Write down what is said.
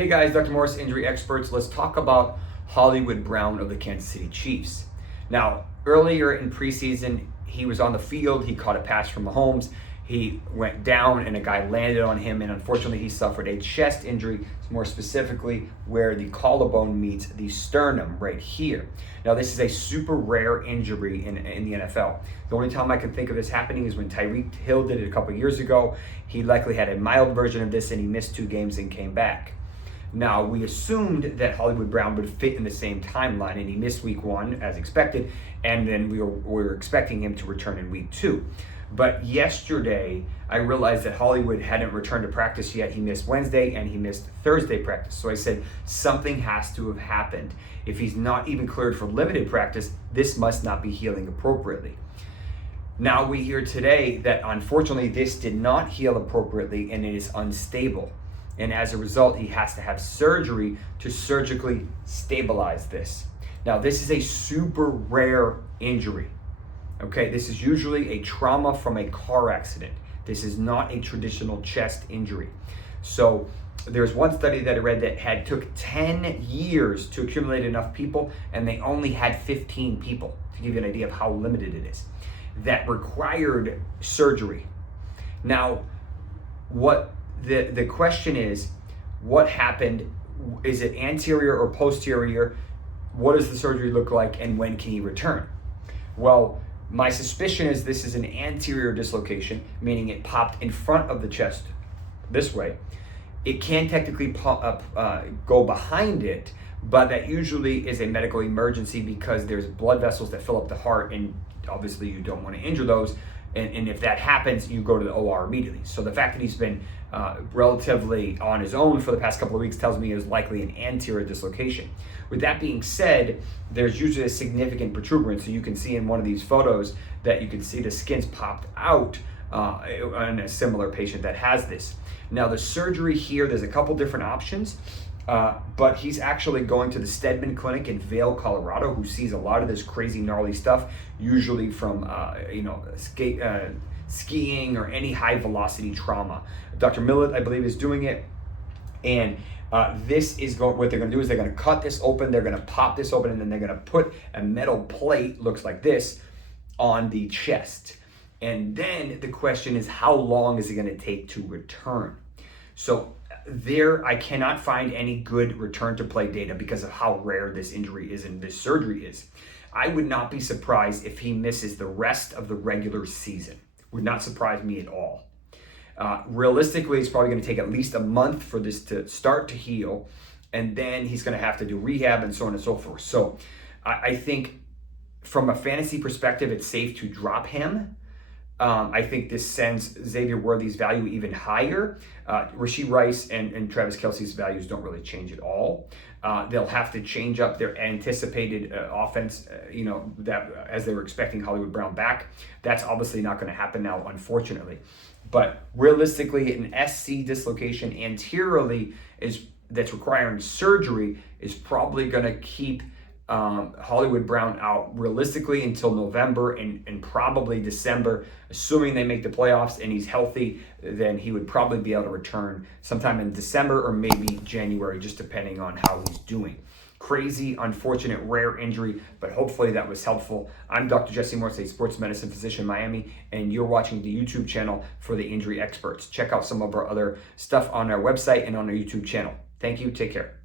Hey guys, Dr. Morse, injury experts. Let's talk about Hollywood Brown of the Kansas City Chiefs. Now, earlier in preseason, he was on the field. He caught a pass from Mahomes. He went down and a guy landed on him, and unfortunately he suffered a chest injury, more specifically where the collarbone meets the sternum right here. Now, this is a super rare injury in the NFL. The only time I can think of this happening is when Tyreek Hill did it a couple years ago. He likely had a mild version of this and he missed 2 games and came back. Now, we assumed that Hollywood Brown would fit in the same timeline, and he missed week 1 as expected, and then we were expecting him to return in week 2. But yesterday, I realized that Hollywood hadn't returned to practice yet. He missed Wednesday and he missed Thursday practice. So I said, something has to have happened. If he's not even cleared for limited practice, this must not be healing appropriately. Now we hear today that unfortunately this did not heal appropriately and it is unstable. And as a result, he has to have surgery to surgically stabilize this. Now, this is a super rare injury. Okay, this is usually a trauma from a car accident. This is not a traditional chest injury. So there's one study that I read that took 10 years to accumulate enough people, and they only had 15 people, to give you an idea of how limited it is, that required surgery. Now, what the question is, what happened? Is it anterior or posterior? What does the surgery look like, and when can he return? Well, my suspicion is this is an anterior dislocation, meaning it popped in front of the chest this way. It can technically go behind it, but that usually is a medical emergency because there's blood vessels that fill up the heart, and obviously you don't want to injure those. And if that happens, you go to the OR immediately. So the fact that he's been relatively on his own for the past couple of weeks tells me it was likely an anterior dislocation. With that being said, there's usually a significant protuberance. So you can see in one of these photos that you can see the skin's popped out in a similar patient that has this. Now the surgery here, there's a couple different options. But he's actually going to the Stedman Clinic in Vail, Colorado, who sees a lot of this crazy gnarly stuff, usually from skiing or any high velocity trauma. Dr. Millett, I believe, is doing it, and what they're going to do is they're going to cut this open, they're going to pop this open, and then they're going to put a metal plate, looks like this, on the chest. And then the question is, how long is it going to take to return? So I cannot find any good return to play data because of how rare this injury is and this surgery is. I would not be surprised if he misses the rest of the regular season. Would not surprise me at all. Realistically, it's probably going to take at least a month for this to start to heal, and then he's going to have to do rehab and so on and so forth. So I think from a fantasy perspective, it's safe to drop him. I think this sends Xavier Worthy's value even higher. Rashee Rice and Travis Kelce's values don't really change at all. They'll have to change up their anticipated offense, that as they were expecting Hollywood Brown back. That's obviously not going to happen now, unfortunately. But realistically, an SC dislocation anteriorly that's requiring surgery is probably going to keep Hollywood Brown out realistically until November and probably December. Assuming they make the playoffs and he's healthy, then he would probably be able to return sometime in December or maybe January, just depending on how he's doing. Crazy, unfortunate, rare injury, but hopefully that was helpful. I'm Dr. Jesse Morse, a sports medicine physician in Miami, and you're watching the YouTube channel for the Injury Experts. Check out some of our other stuff on our website and on our YouTube channel. Thank you. Take care.